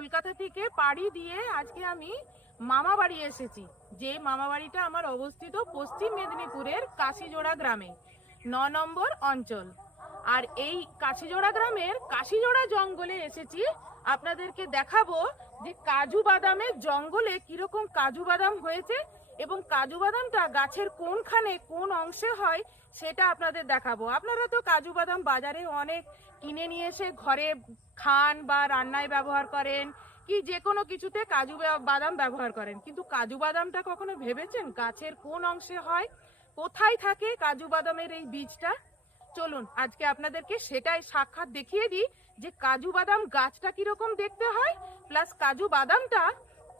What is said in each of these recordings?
কলকাতা থেকে পাড়ি দিয়ে আজকে আমি মামা বাড়ি এসেছি। যে মামা বাড়িটা আমার অবস্থিত পশ্চিম মেদিনীপুরের কাশিজোড়া গ্রামে, ৯ নম্বর অঞ্চল। আর এই কাশিজোড়া গ্রামের কাশিজোড়া জঙ্গলে এসেছি আপনাদেরকে দেখাবো যে কাজু বাদামের জঙ্গলে কিরকম কাজু বাদাম হয়েছে এবং কাজু বাদামটা গাছের কোনখানে কোন অংশে হয় সেটা আপনাদের দেখাবো। আপনারা তো কাজু বাদাম বাজারে অনেক কিনে নিয়ে এসে ঘরে খান বা রান্নায় ব্যবহার করেন, কি যে কোনো কিছুতে কাজু বাদাম ব্যবহার করেন, কিন্তু কাজু বাদামটা কখনো ভেবেছেন গাছের কোন অংশে হয়, কোথায় থাকে কাজু বাদামের এই বীজটা? চলুন আজকে আপনাদেরকে সেটাই সাক্ষাৎ দেখিয়ে দিই যে কাজু বাদাম গাছটা কিরকম দেখতে হয়, প্লাস কাজু বাদামটা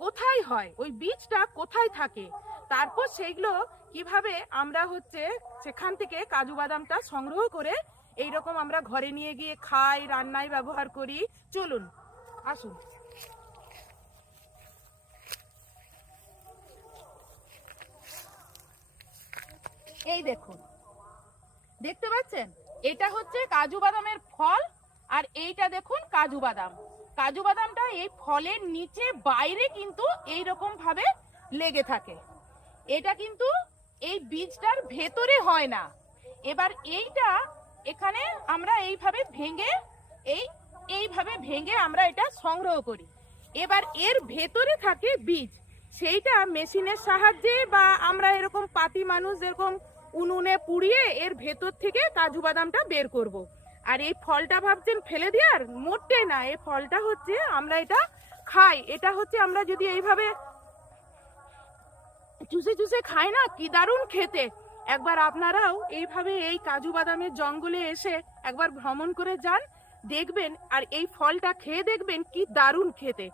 কোথায় হয়, ওই বীজটা কোথায় থাকে, তারপর সেইগুলো কিভাবে আমরা সেখান থেকে কাজু বাদামটা সংগ্রহ করে এইরকম আমরা ঘরে নিয়ে গিয়ে খাই, রান্নায় ব্যবহার করি। চলুন আসুন। এই দেখুন, দেখতে পাচ্ছেন এটা হচ্ছে কাজু বাদামের ফল, আর এইটা দেখুন কাজু বাদাম। কাজু বাদামটা এই ফলের নিচে বাইরে কিন্তু এইরকম ভাবে লেগে থাকে, এটা কিন্তু এই বীজটার ভেতরে হয় না। এবার এইটা এখানে আমরা এইভাবে ভেঙে আমরা এটা সংগ্রহ করি। এবার এর ভেতরে থাকে বীজ, সেইটা মেশিনের সাহায্যে বা আমরা এরকম পাতি মানুষ যেরকম উনুনে পুড়িয়ে এর ভেতর থেকে কাজু বাদামটা বের করব। আর এই ফলটা ভাবছেন ফেলে দেওয়ার, মোটেই না। এই ফলটা আমরা এটা খাই। এটা আমরা যদি এইভাবে চুষে চুষে খাই না, কি দারুণ খেতে। একবার আপনারাও এইভাবে এই কাজু বাদামের জঙ্গলে এসে একবার ভ্রমণ করে যান, দেখবেন আর এই ফলটা খেয়ে দেখবেন কি দারুণ খেতে।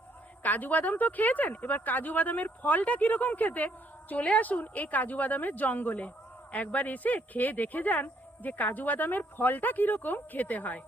কাজু বাদাম তো খেয়েছেন, এবার কাজু বাদামের ফলটা কিরকম খেতে। চলে আসুন এই কাজু বাদামের জঙ্গলে, একবার এসে খেয়ে দেখে যান যে কাজু বাদামের ফলটা কিরকম খেতে হয়।